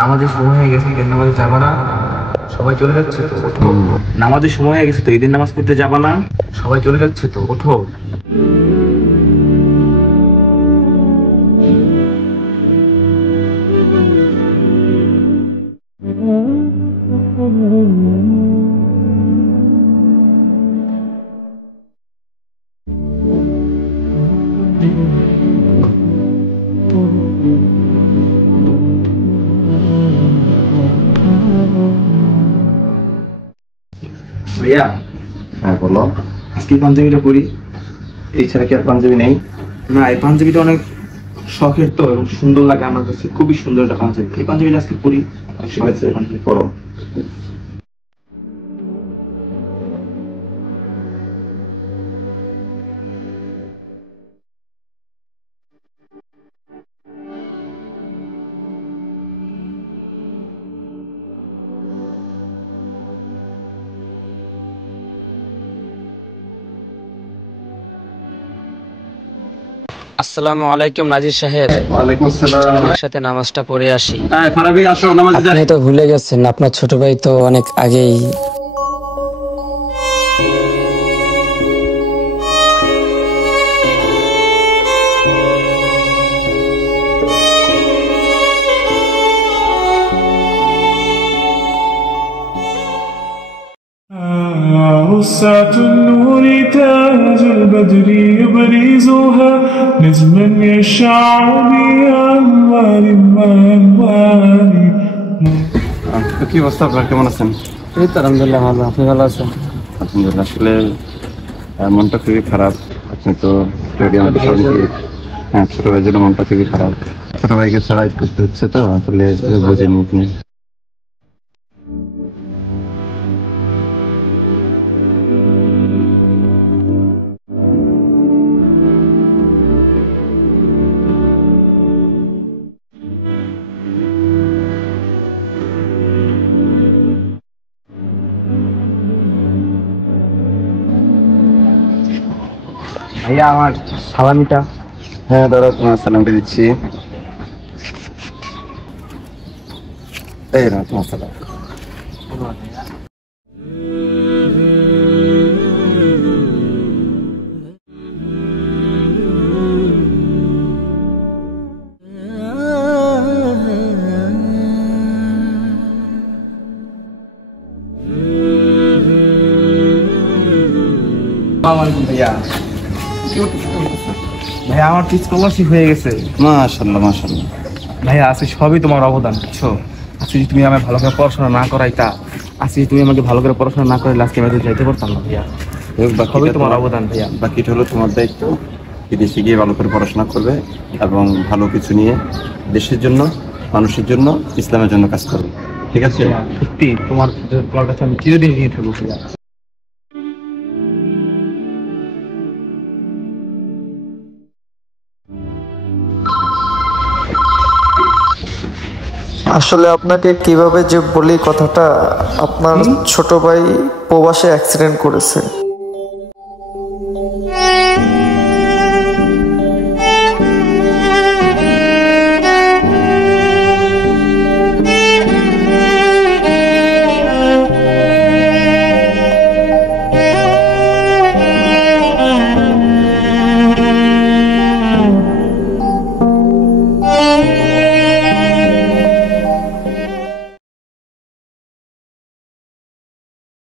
নামাজের সময় হয়ে গেছে, ঈদের নামাজে যাবা না? সবাই চলে যাচ্ছে তো, ওঠো। নামাজের সময় হয়ে গেছে তো, ঈদের নামাজ পড়তে যাবা না? সবাই চলে যাচ্ছে তো, ওঠো। ভাইয়া, হ্যাঁ বলো। আজকে পাঞ্জাবিটা পরি। এই ছাড়া কি আর পাঞ্জাবি নেই? না, এই পাঞ্জাবিটা অনেক শখের তো, এবং সুন্দর লাগে আমার কাছে, খুবই সুন্দর একটা পাঞ্জাবি। এই পাঞ্জাবিটা আজকে পরি। ঠিক আছে, করো। আসসালামু আলাইকুম নাজির সাহেব। ওয়ালাইকুম আসসালাম। আমার সাথে নামাজটা পড়ে আসি। হ্যাঁ ফারাবি, আসো নামাজে যাই। আপনি তো ভুলে গেছেন, আপনার ছোট ভাই তো অনেক আগেই। وسعة النور تاج البدر يبرزها نجما يشع بأنوار وأنوار. কি অবস্থা আপনার, কেমন আছেন? এই তো আলহামদুলিল্লাহ ভালো, আপনি ভালো আছেন? আলহামদুলিল্লাহ। আসলে মনটা খুবই খারাপ। আপনি তো স্টেডিয়ামে সবাইকে, হ্যাঁ ছোট ভাইয়ের জন্য মনটা খুবই খারাপ। ছোট ভাইকে ছাড়া করতে হচ্ছে তো, আসলে বোঝেনি আপনি। ভাইয়া, আমার সালামিটা। হ্যাঁ দাদা, তোমার সালামটা দিচ্ছি। এই না তোমার সালাম। ভাইয়া, ভাইয়া আমার তো স্কলারশিপ হয়ে গেছে। মাশাআল্লাহ মাশাআল্লাহ। ভাইয়া, আজকে সবই তোমার অবদান, বুঝছো? আজকে যদি তুমি আমাকে ভালো করে পড়াশোনা না করাইতা, আজকে যদি তুমি আমাকে ভালো করে পড়াশোনা না করাইলে আজকে আমি তো যাইতে পারতাম না ভাইয়া। সবই তোমার অবদান ভাইয়া। বাকিটা হলো তোমার দায়িত্ব। বিদেশে গিয়ে ভালো করে পড়াশোনা করবে এবং ভালো কিছু নিয়ে দেশের জন্য, মানুষের জন্য, ইসলামের জন্য কাজ করবে। ঠিক আছে? সত্যি তোমার কাছে আমি চিরদিন নিয়ে থাকবো ভাইয়া। আসলে আপনাকে কিভাবে যে বলি কথাটা, আপনার ছোট ভাই প্রবাসে অ্যাক্সিডেন্ট করেছে।